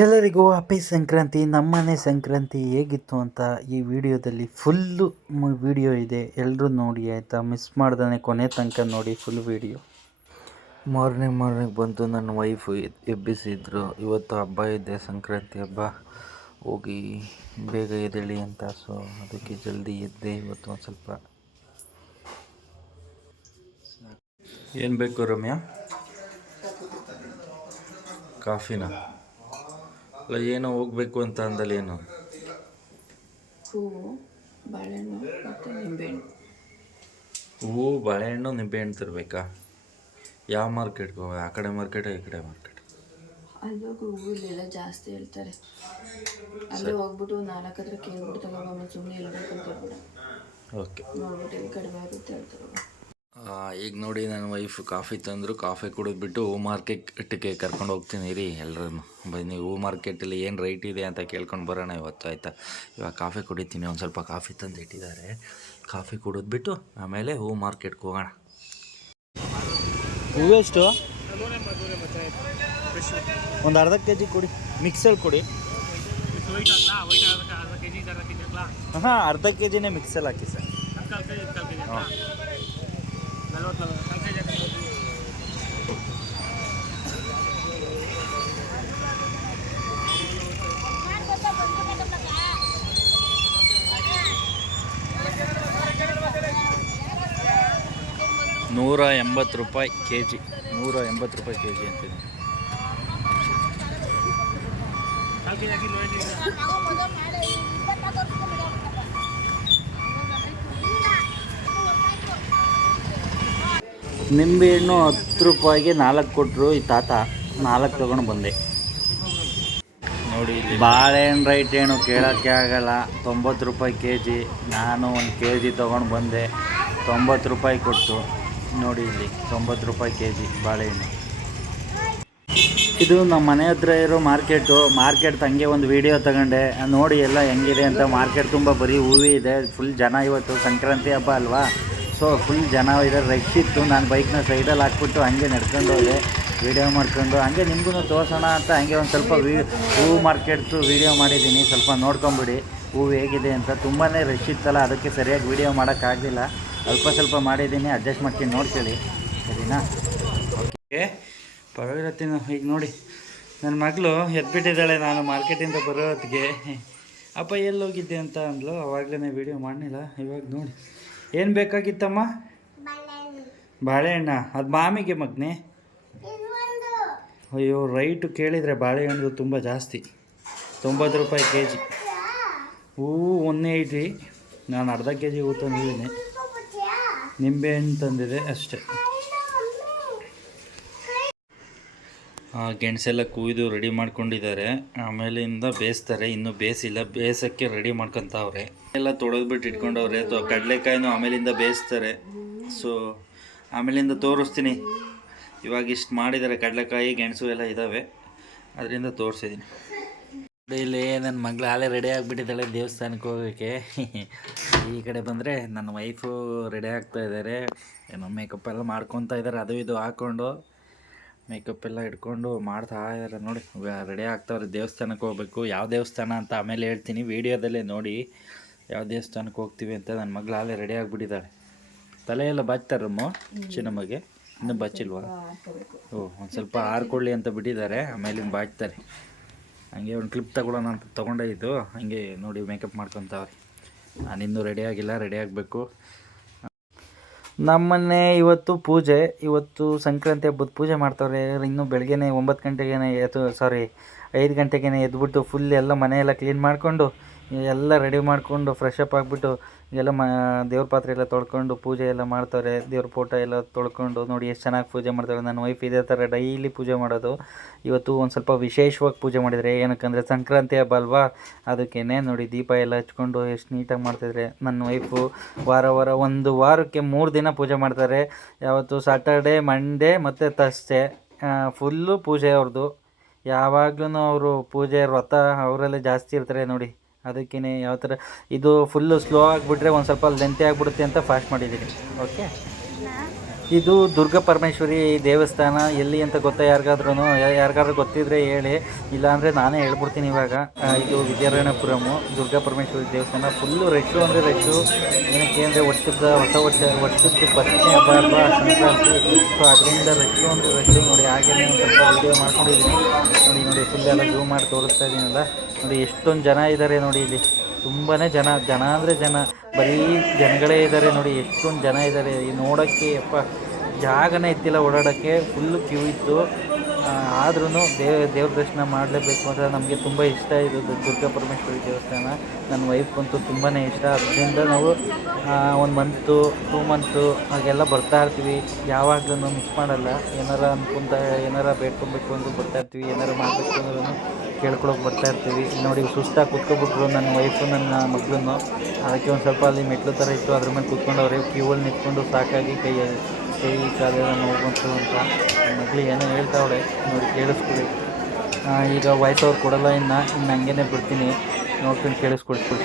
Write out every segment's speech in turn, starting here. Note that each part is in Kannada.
ಎಲ್ಲರಿಗೂ ಹ್ಯಾಪಿ ಸಂಕ್ರಾಂತಿ, ನಮ್ಮನೆ ಸಂಕ್ರಾಂತಿ ಹೇಗಿತ್ತು ಅಂತ ಈ ವಿಡಿಯೋದಲ್ಲಿ ಫುಲ್ಲು ವಿಡಿಯೋ ಇದೆ. ಎಲ್ಲರೂ ನೋಡಿ ಆಯಿತಾ? ಮಿಸ್ ಮಾಡ್ದೇ ಕೊನೆ ತನಕ ನೋಡಿ ಫುಲ್ ವಿಡಿಯೋ ಮಾರ್ನಿಂಗ್ ಮಾರ್ನಿಂಗ್ ಬಂತು ನನ್ನ ವೈಫು ಎಬ್ಬಿಸಿದ್ರು. ಇವತ್ತು ಹಬ್ಬ ಇದೆ, ಸಂಕ್ರಾಂತಿ ಹಬ್ಬ. ಹೋಗಿ ಬೇಗ ಎದ್ದೇಳಿ ಅಂತ. ಸೊ ಅದಕ್ಕೆ ಜಲ್ದಿ ಎದ್ದೆ ಇವತ್ತು ಒಂದು ಸ್ವಲ್ಪ. ಏನು ಬೇಕು ರಮ್ಯಾ? ಕಾಫಿನಾ? ಅಲ್ಲ ಏನೋ ಹೋಗ್ಬೇಕು ಅಂತ ಅಂದಲ್ಲಿ ಏನು? ಹೂವು ಬಾಳೆಹಣ್ಣು ಮತ್ತು ನಿಂಬೆಹಣ್ಣು. ಹೂವು ಬಾಳೆಹಣ್ಣು ನಿಂಬೆಹಣ್ಣು ತರಬೇಕಾ? ಯಾವ ಮಾರ್ಕೆಟ್ಗೆ ಹೋಗ ಆ ಕಡೆ ಮಾರ್ಕೆಟ್ ಈ ಕಡೆ ಮಾರ್ಕೆಟ್? ಅಲ್ಲೋಗಿ ಹೂವು ಇಲ್ಲೆಲ್ಲ ಜಾಸ್ತಿ ಹೇಳ್ತಾರೆ. ಅಲ್ಲಿ ಹೋಗ್ಬಿಟ್ಟು ನಾಲ್ಕು ಹತ್ರ ಕೇಳ್ಬಿಟ್ಟು ಸುಮ್ಮನೆ ಅಂತ ಓಕೆ. ನೋಡ್ಬಿಟ್ಟು ಇಲ್ಲಿ ಕಡಿಮೆ ಆಗುತ್ತೆ ಹೇಳ್ತಾರೆ. ಈಗ ನೋಡಿ ನನ್ನ ವೈಫ್ ಕಾಫಿ ತಂದರು ಕಾಫಿ ಕುಡಿದ್ಬಿಟ್ಟು ಹೂ ಮಾರ್ಕೆಟ್ಗೆ ಕರ್ಕೊಂಡು ಹೋಗ್ತೀನಿ ರೀ ಎಲ್ಲರೂ ಬನ್ನಿ ಹೂ ಮಾರ್ಕೆಟಲ್ಲಿ ಏನು ರೈಟ್ ಇದೆ ಅಂತ ಕೇಳ್ಕೊಂಡು ಬರೋಣ ಇವತ್ತು ಆಯಿತಾ? ಇವಾಗ ಕಾಫಿ ಕುಡಿತೀನಿ ಒಂದು ಸ್ವಲ್ಪ ಕಾಫಿ ತಂದು ಇಟ್ಟಿದ್ದಾರೆ. ಕಾಫಿ ಕುಡಿದ್ಬಿಟ್ಟು ಆಮೇಲೆ ಹೂ ಮಾರ್ಕೆಟ್ಗೆ ಹೋಗೋಣ. ಹೂವೆಷ್ಟು ಒಂದು ಅರ್ಧ ಕೆ ಜಿ ಕೊಡಿ. ಮಿಕ್ಸಲ್ಲಿ ಕೊಡಿ ಹಾಂ ಅರ್ಧ ಕೆ ಜಿನೇ ಮಿಕ್ಸಲ್ಲಿ ಹಾಕಿ ಸರ್. ಹಾಂ. ನೂರ ಎಂಬತ್ತು ರೂಪಾಯಿ ಕೆ ಜಿ ನೂರ ಎಂಬತ್ತು ರೂಪಾಯಿ ಕೆ ಜಿ ಅಂತೀನಿ ನಿಂಬೆಹಣ್ಣು ಹತ್ತು ರೂಪಾಯಿಗೆ ನಾಲ್ಕು ಕೊಟ್ಟರು ಈ ತಾತ ನಾಲ್ಕು ತೊಗೊಂಡು ಬಂದೆ. ನೋಡಿ ಬಾಳೆಹಣ್ಣು ರೈಟ್ ಏನು ಕೇಳೋಕ್ಕೆ ಆಗಲ್ಲ. ತೊಂಬತ್ತು ರೂಪಾಯಿ ಕೆ ಜಿ ನಾನು ಒಂದು ಕೆ ಜಿ ತೊಗೊಂಡು ಬಂದೆ. ತೊಂಬತ್ತು ರೂಪಾಯಿ ಕೊಟ್ಟು. ನೋಡಿ ಇಲ್ಲಿ ತೊಂಬತ್ತು ರೂಪಾಯಿ ಕೆ ಜಿ ಬಾಳೆಹಣ್ಣು ಇದು ನಮ್ಮ ಮನೆ ಹತ್ರ ಇರೋ ಮಾರ್ಕೆಟು. ಮಾರ್ಕೆಟ್ ಹಂಗೆ ಒಂದು ವಿಡಿಯೋ ತಗೊಂಡೆ. ನೋಡಿ ಎಲ್ಲ ಹೆಂಗಿದೆ ಅಂತ. ಮಾರ್ಕೆಟ್ ತುಂಬ ಬರೀ ಹೂವೇ ಇದೆ. ಫುಲ್ ಜನ ಇವತ್ತು ಸಂಕ್ರಾಂತಿ ಹಬ್ಬ ಅಲ್ವಾ? ಸೊ ಫುಲ್ ಜನ ಇದೆ ರಶ್ ಇತ್ತು. ನಾನು ಬೈಕ್ನ ಸೈಡಲ್ಲಿ ಹಾಕ್ಬಿಟ್ಟು ಹಂಗೆ ನಡ್ಕೊಂಡು ಹೋದೆ. ವಿಡಿಯೋ ಮಾಡ್ಕೊಂಡು. ಹಂಗೆ ನಿಮಗೂ ತೋರಿಸೋಣ ಅಂತ ಹಂಗೆ ಒಂದು ಸ್ವಲ್ಪ ವಿ ಹೂವು ಮಾರ್ಕೆಟ್ದು ವಿಡಿಯೋ ಮಾಡಿದ್ದೀನಿ. ಸ್ವಲ್ಪ ನೋಡ್ಕೊಂಬಿಡಿ. ಹೂವು ಹೇಗಿದೆ ಅಂತ. ತುಂಬಾ ರಶ್ ಇತ್ತಲ್ಲ. ಅದಕ್ಕೆ ಸರಿಯಾಗಿ ವಿಡಿಯೋ ಮಾಡೋಕ್ಕಾಗಲಿಲ್ಲ ಅಲ್ಪ ಸ್ವಲ್ಪ ಮಾಡಿದ್ದೀನಿ. ಅಡ್ಜಸ್ಟ್ ಮಾಡ್ತೀನಿ. ನೋಡ್ಕೊಳ್ಳಿ ಸರಿನಾ? ಓಕೆ. ಪರವಾಗಿರತ್ತೀನಿ. ಈಗ ನೋಡಿ. ನನ್ನ ಮಗಳು ಎದ್ಬಿಟ್ಟಿದ್ದಾಳೆ. ನಾನು ಮಾರ್ಕೆಟಿಂದ ಬರೋ ಹೊತ್ತಿಗೆ. ಅಪ್ಪ ಎಲ್ಲಿ ಹೋಗಿದ್ದೆ ಅಂತ ಅಂದ್ಲು. ಅವಾಗಲೇ ವಿಡಿಯೋ ಮಾಡಲಿಲ್ಲ. ಇವಾಗ ನೋಡಿ. ಏನು ಬೇಕಾಗಿತ್ತಮ್ಮ? ಬಾಳೆಹಣ್ಣ. ಅದು ಮಾಮಿಗೆ ಮಗ್ನೆ? ಅಯ್ಯೋ, ರೈಟು ಕೇಳಿದರೆ ಬಾಳೆಹಣ್ಣು ತುಂಬ ಜಾಸ್ತಿ. ತೊಂಬತ್ತು ರೂಪಾಯಿ ಕೆ ಜಿ ಹೂವು ಒನ್ ಐತಿ. ನಾನು ಅರ್ಧ ಕೆ ಜಿ ಹೂ ತಂದಿದ್ದೀನಿ ನಿಂಬೆಹಣ್ಣು ತಂದಿದೆ ಅಷ್ಟೇ. ಗೆಣಸೆಲ್ಲ ಕುಯ್ದು ರೆಡಿ ಮಾಡ್ಕೊಂಡಿದ್ದಾರೆ. ಆಮೇಲಿಂದ ಬೇಯಿಸ್ತಾರೆ. ಇನ್ನೂ ಬೇಯಿಸಿಲ್ಲ. ಬೇಯಿಸೋಕ್ಕೆ ರೆಡಿ ಮಾಡ್ಕೊತಾವ್ರೆ. ಎಲ್ಲ ತೊಳೆದ್ಬಿಟ್ಟು ಇಟ್ಕೊಂಡವ್ರೆ. ತೊ ಕಡಲೆಕಾಯಿನೂ ಆಮೇಲಿಂದ ಬೇಯಿಸ್ತಾರೆ. ಸೊ ಆಮೇಲಿಂದ ತೋರಿಸ್ತೀನಿ. ಇವಾಗ ಇಷ್ಟು ಮಾಡಿದ್ದಾರೆ. ಕಡಲೆಕಾಯಿ, ಗೆಣಸು ಎಲ್ಲ ಇದ್ದಾವೆ ಅದರಿಂದ ತೋರಿಸಿದ್ದೀನಿ. ಇಲ್ಲಿ ನನ್ನ ಮಗಳು ಹಾಲೇ ರೆಡಿ ಆಗಿಬಿಟ್ಟಿದ್ದಾಳೆ ದೇವಸ್ಥಾನಕ್ಕೆ ಹೋಗೋಕ್ಕೆ. ಈ ಕಡೆ ಬಂದರೆ ನನ್ನ ವೈಫು ರೆಡಿ ಆಗ್ತಾ ಇದ್ದಾರೆ. ಏನೋ ಮೇಕಪ್ ಎಲ್ಲ ಮಾಡ್ಕೊತಾ ಇದ್ದಾರೆ. ಅದು ಇದು ಹಾಕ್ಕೊಂಡು ಮೇಕಪ್ ಎಲ್ಲ ಇಟ್ಕೊಂಡು ಮಾಡ್ತಾ ಇದ್ದಾರೆ ನೋಡಿ. ರೆಡಿ ಆಗ್ತಾವ್ರೆ. ದೇವಸ್ಥಾನಕ್ಕೆ ಹೋಗ್ಬೇಕು. ಯಾವ ದೇವಸ್ಥಾನ ಅಂತ ಆಮೇಲೆ ಹೇಳ್ತೀನಿ. ವೀಡಿಯೋದಲ್ಲೇ ನೋಡಿ ಯಾವ ದೇವಸ್ಥಾನಕ್ಕೆ ಹೋಗ್ತೀವಿ ಅಂತ ನನ್ನ ಮಗಳು ಆಗಲೇ ರೆಡಿ ಆಗಿಬಿಟ್ಟಿದ್ದಾಳೆ ತಲೆ ಎಲ್ಲ ಬಾಚ್ತಾರಮ್ಮ ಚಿನ್ನಮ್ಮಗೆ ಇನ್ನೂ ಬಚ್ಚಿಲ್ವಾ? ಓ, ಒಂದು ಸ್ವಲ್ಪ ಹಾರ್ಕೊಳ್ಳಿ ಅಂತ ಬಿಟ್ಟಿದ್ದಾರೆ ಆಮೇಲೆ ಬಾಚ್ತಾರೆ. ಹಂಗೆ ಒಂದು ಕ್ಲಿಪ್ ತಗೊಳ್ಳೋಣ ಅಂತ ತೊಗೊಂಡೇ ಇದ್ದು ಹಂಗೆ ನೋಡಿ ಮೇಕಪ್ ಮಾಡ್ಕೊತಾವ್ರಿ. ನಾನು ಇನ್ನೂ ರೆಡಿ ಆಗಿಲ್ಲ. ರೆಡಿ ಆಗಬೇಕು. ನಮ್ಮನೆ ಇವತ್ತು ಪೂಜೆ, ಇವತ್ತು ಸಂಕ್ರಾಂತಿ ಹಬ್ಬದ ಪೂಜೆ ಮಾಡ್ತಾವ್ರೆ. ಇನ್ನೂ ಬೆಳಗ್ಗೆನೆ ಒಂಬತ್ತು ಗಂಟೆಗೇನೆ ಎದ್ದು ಸಾರಿ ಐದು ಗಂಟೆಗೇನೆ ಎದ್ಬಿಟ್ಟು ಫುಲ್ ಎಲ್ಲ ಮನೆಯೆಲ್ಲ ಕ್ಲೀನ್ ಮಾಡಿಕೊಂಡು ಎಲ್ಲ ರೆಡಿ ಮಾಡಿಕೊಂಡು ಫ್ರೆಶ್ ಅಪ್ ಆಗಿಬಿಟ್ಟು ಎಲ್ಲ ಮ, ದೇವ್ರ ಪಾತ್ರೆ ಎಲ್ಲ ತೊಳ್ಕೊಂಡು ಪೂಜೆ ಎಲ್ಲ ಮಾಡ್ತಾರೆ ದೇವ್ರ ಫೋಟೋ ಎಲ್ಲ ತೊಳ್ಕೊಂಡು ನೋಡಿ ಎಷ್ಟು ಚೆನ್ನಾಗಿ ಪೂಜೆ ಮಾಡ್ತಾರೆ. ನನ್ನ ವೈಫ್ ಇದೇ ಥರ ಡೈಲಿ ಪೂಜೆ ಮಾಡೋದು. ಇವತ್ತು ಒಂದು ಸ್ವಲ್ಪ ವಿಶೇಷವಾಗಿ ಪೂಜೆ ಮಾಡಿದರೆ ಏನಕ್ಕಂದರೆ ಸಂಕ್ರಾಂತಿ ಹಬ್ಬ ಅಲ್ವಾ? ಅದಕ್ಕೇ ನೋಡಿ ದೀಪ ಎಲ್ಲ ಹಚ್ಕೊಂಡು ಎಷ್ಟು ನೀಟಾಗಿ ಮಾಡ್ತಿದ್ರೆ. ನನ್ನ ವೈಫು ವಾರ ವಾರ ಒಂದು ವಾರಕ್ಕೆ ಮೂರು ದಿನ ಪೂಜೆ ಮಾಡ್ತಾರೆ. ಯಾವತ್ತು ಸಾಟರ್ಡೆ ಮಂಡೇ ಮತ್ತು ತರ್ಸ್ಡೆ ಫುಲ್ಲು ಪೂಜೆ ಅವ್ರದ್ದು ಯಾವಾಗ್ಲೂ ಅವರು ಪೂಜೆ ವ್ರತ ಅವರಲ್ಲೇ ಜಾಸ್ತಿ ಇರ್ತಾರೆ ನೋಡಿ. ಅದಕ್ಕೇ ಯಾವ ಥರ, ಇದು ಫುಲ್ಲು ಸ್ಲೋ ಆಗಿಬಿಟ್ರೆ ಒಂದು ಸ್ವಲ್ಪ ಲೆಂತಿ ಆಗಿಬಿಡುತ್ತೆ ಅಂತ ಫಾಸ್ಟ್ ಮಾಡಿದ್ದೀನಿ ಓಕೆ ಇದು ದುರ್ಗಾ ಪರಮೇಶ್ವರಿ ದೇವಸ್ಥಾನ. ಎಲ್ಲಿ ಅಂತ ಗೊತ್ತಾ ಯಾರಿಗಾದ್ರೂ ಯಾರಿಗಾದ್ರೂ ಗೊತ್ತಿದ್ರೆ ಹೇಳಿ. ಇಲ್ಲಾಂದರೆ ನಾನೇ ಹೇಳ್ಬಿಡ್ತೀನಿ ಇವಾಗ. ಇದು ವಿದ್ಯಾರಾಯಣಪುರಮು ದುರ್ಗಾ ಪರಮೇಶ್ವರಿ ದೇವಸ್ಥಾನ. ಫುಲ್ಲು ರಶ್ಶು ಅಂದರೆ ರಶ್ಶು ಏನಕ್ಕೆ ಅಂದರೆ ವರ್ಷದ ಹೊಸ ವರ್ಷ ವರ್ಷದ್ದು ಫಸ್ಟ್ನೇ ಹಬ್ಬ ಸಂಕ್ರಾಂತಿ. ಸೊ ಅದರಿಂದ ರಶ್ಶು ಅಂದರೆ ರಶ್ಶು ನೋಡಿ, ಹಾಗೆ ಸ್ವಲ್ಪ ವೀಡಿಯೋ ಮಾಡ್ಕೊಂಡಿದ್ದೀನಿ. ನೋಡಿ ನೋಡಿ ಫುಲ್ ಎಲ್ಲ ಜೂಮ್ ಮಾಡಿ ತೋರಿಸ್ತಾ ಇದ್ದೀನಲ್ಲ ನೋಡಿ, ಎಷ್ಟೊಂದು ಜನ ಇದ್ದಾರೆ ನೋಡಿ ಇಲ್ಲಿ. ತುಂಬಾ ಜನ ಜನ ಅಂದರೆ ಜನ. ಬರೀ ಜನಗಳೇ ಇದ್ದಾರೆ ನೋಡಿ, ಎಷ್ಟೊಂದು ಜನ ಇದ್ದಾರೆ ನೋಡೋಕ್ಕೆ ಯಪ್ಪ, ಜಾಗನೇ ಇತ್ತಿಲ್ಲ ಓಡಾಡೋಕ್ಕೆ ಫುಲ್ಲು ಕ್ಯೂ ಇತ್ತು. ಆದ್ರೂ ದೇವ, ದೇವ್ರ ದರ್ಶನ ಮಾಡಲೇಬೇಕು ಅಂತ ನಮಗೆ ತುಂಬ ಇಷ್ಟ ಇದು ದುರ್ಗಾ ಪರಮೇಶ್ವರಿ ದೇವಸ್ಥಾನ. ನನ್ನ ವೈಫ್ಗಂತೂ ತುಂಬಾ ಇಷ್ಟ. ಅದರಿಂದ ನಾವು ಒಂದು ಮಂತು ಟೂ ಮಂತು ಹಾಗೆಲ್ಲ ಬರ್ತಾ ಇರ್ತೀವಿ. ಯಾವಾಗಲೂ ಮಿಸ್ ಮಾಡಲ್ಲ. ಏನಾರ ಅನ್ಕೊಂತ, ಏನಾರ ಬೇಡ್ಕೊಬೇಕು ಅಂದ್ರೂ ಬರ್ತಾ ಇರ್ತೀವಿ. ಏನಾರು ಮಾಡಬೇಕು ಅಂದ್ರೂ ಕೇಳ್ಕೊಳಕ್ಕೆ ಬರ್ತಾ ಇರ್ತೀವಿ. ನೋಡಿ ಸುಸ್ತಾಗಿ ಕುತ್ಕೊಬಿಟ್ರು ನನ್ನ ವೈಫು ನನ್ನ ಮಗಳನ್ನು. ಅದಕ್ಕೆ ಒಂದು ಸ್ವಲ್ಪ ಅಲ್ಲಿ ಮೆಟ್ಲು ಥರ ಇತ್ತು. ಅದ್ರ ಮೇಲೆ ಕೂತ್ಕೊಂಡವ್ರೆ ಕ್ಯೂವಲ್ಲಿ ನಿಂತ್ಕೊಂಡು ಸಾಕಾಗಿ ಕೈ ಕೈ ಕಾಲೆಲ್ಲ ನೋವು ಬಂತು ಅಂತ. ಮಗಳು ಏನೋ ಹೇಳ್ತಾವಳೆ. ನೋಡಿ, ಕೇಳಿಸ್ಕೊಡಿ. ಈಗ ಈಗ ಅವ್ರು ಕೊಡಲ್ಲ ಇನ್ನು. ಇನ್ನು ಹಂಗೇನೆ ಬಿಡ್ತೀನಿ. ನೋಡ್ಕೊಂಡು ಕೇಳಿಸ್ಕೊಡ್ತೀನಿ.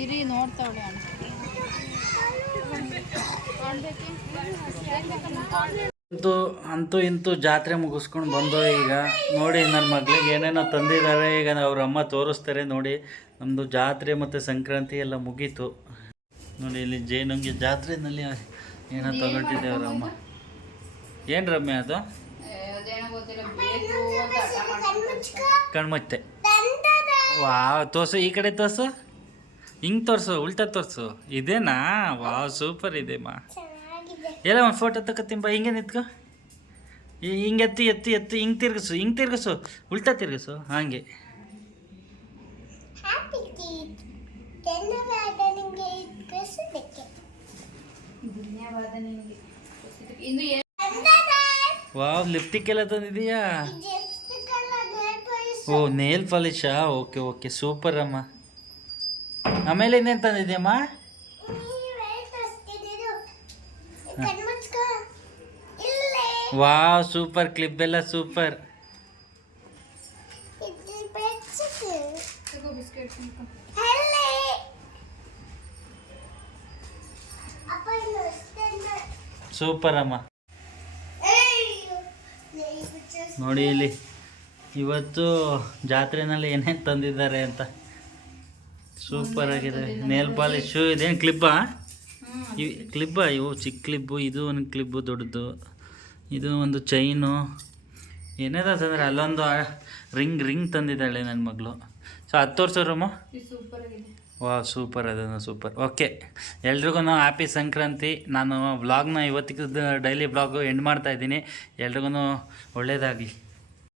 ಇರಿ ನೋಡ್ತಾವಳೆ ಅಂತೂ ಅಂತೂ ಇಂತೂ ಜಾತ್ರೆ ಮುಗಿಸ್ಕೊಂಡು ಬಂದು ಈಗ ನೋಡಿ ನನ್ನ ಮಗಳಿಗೆ ಏನೇನೋ ತಂದಿದ್ದಾರೆ ಈಗ ಅವ್ರ ಅಮ್ಮ ತೋರಿಸ್ತಾರೆ ನೋಡಿ. ನಮ್ಮದು ಜಾತ್ರೆ ಮತ್ತು ಸಂಕ್ರಾಂತಿ ಎಲ್ಲ ಮುಗೀತು. ನೋಡಿ ಇಲ್ಲಿ ಜೇನುಂಗಿ ಜಾತ್ರೆನಲ್ಲಿ ಏನೋ ತಗೊಂಡಿದ್ದೆ ಅವ್ರ ಅಮ್ಮ. ಏನು ರಮ್ಯ ಅದು? ಕಣ್ಮತ್ತೆ ವಾ ತೋಸು ಈ ಕಡೆ ತೋರ್ಸು. ಹಿಂಗೆ ತೋರಿಸು ಉಲ್ಟಾ ತೋರ್ಸು. ಇದೇನಾ? ವಾವ್ ಸೂಪರ್ ಇದೆ ಮಾ. ಎಲ್ಲ ಒಂದು ಫೋಟೋ ತಗೋತಿಂಬ ಹಿಂಗೆ ನಿಂತ್ಕೊ. ಈ- ಹಿಂಗೆ ಎತ್ತಿ ಎತ್ತಿ ಎತ್ತಿ ಹಿಂಗೆ ತಿರ್ಗಿಸು ಹಿಂಗೆ ತಿರ್ಗಿಸು. ಉಲ್ಟಾ ತಿರ್ಗಿಸು ಹಾಗೆ. ವಾವ್ ಲಿಪ್ಟಿಕ್ ಎಲ್ಲ ತಂದಿದೀಯಾ ಓ ನೇಲ್ ಪಾಲಿಶಾ ಓಕೆ ಓಕೆ ಸೂಪರ್ ಅಮ್ಮ. ಆಮೇಲೆ ಇನ್ನೇನು ತಂದಿದ್ದೀಯಮ್ಮ ವಾವ್, ಸೂಪರ್ ಕ್ಲಿಪ್ ಎಲ್ಲ ಸೂಪರ್. ಸೂಪರ್ ಅಮ್ಮ. ನೋಡಿ ಇಲ್ಲಿ, ಇವತ್ತು ಜಾತ್ರೆನಲ್ಲಿ ಏನೇನು ತಂದಿದ್ದಾರೆ ಅಂತ. ಸೂಪರ್ ಆಗಿದೆ. ನೇಲ್ ಪಾಲಿಶು ಇದೇನು ಕ್ಲಿಪ್ಪಾ ಇವು ಕ್ಲಿಪ್ಪಾ ಇವು ಚಿಕ್ಕ ಕ್ಲಿಪ್ಪು ಇದು ಒಂದು ಕ್ಲಿಪ್ಪು ದೊಡ್ಡದು. ಇದು ಒಂದು ಚೈನು ಏನೇದ ತಂದ್ರೆ ಅಲ್ಲೊಂದು ರಿಂಗ್ ರಿಂಗ್ ತಂದಿದ್ದಾಳೆ ನನ್ನ ಮಗಳು. ಸೊ ಹತ್ತು ವರ್ಷ ರೂಮು. ವಾ ಸೂಪರ್ ಅದನ್ನು ಸೂಪರ್ ಓಕೆ ಎಲ್ರಿಗೂ ಹ್ಯಾಪಿ ಸಂಕ್ರಾಂತಿ. ನಾನು ವ್ಲಾಗ್ನ ಇವತ್ತಿಗೆ ಡೈಲಿ ವ್ಲಾಗು ಎಂಡ್ ಮಾಡ್ತಾಯಿದ್ದೀನಿ ಎಲ್ರಿಗೂ ಒಳ್ಳೆಯದಾಗಲಿ